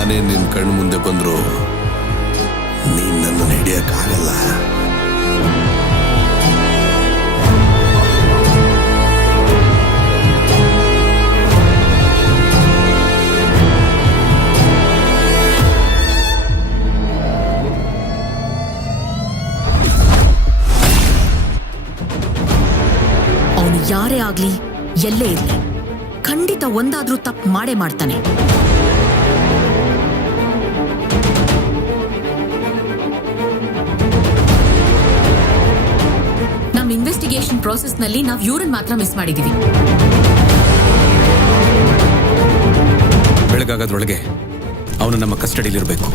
ನಾನೇ ನಿನ್ ಕಣ್ಣು ಮುಂದೆ ಬಂದ್ರು ನೀನ್ ನನ್ನ ಹಿಡಿಯಕ್ಕಾಗಲ್ಲ. ಅವನು ಯಾರೇ ಆಗ್ಲಿ ಎಲ್ಲೇ ಇರ್ಲಿ ಖಂಡಿತ ಒಂದಾದ್ರೂ ತಪ್ಪು ಮಾಡೇ ಮಾಡ್ತಾನೆ. ನಮ್ಮ ಇನ್ವೆಸ್ಟಿಗೇಷನ್ ಪ್ರೋಸೆಸ್ ನಲ್ಲಿ ನಾವು ಇವ್ರನ್ನ ಮಾತ್ರ ಮಿಸ್ ಮಾಡಿದೀವಿ. ಬೆಳಗಾಗೋದ್ರೊಳಗೆ ಅವನು ನಮ್ಮ ಕಸ್ಟಡಿಲಿರ್ಬೇಕು.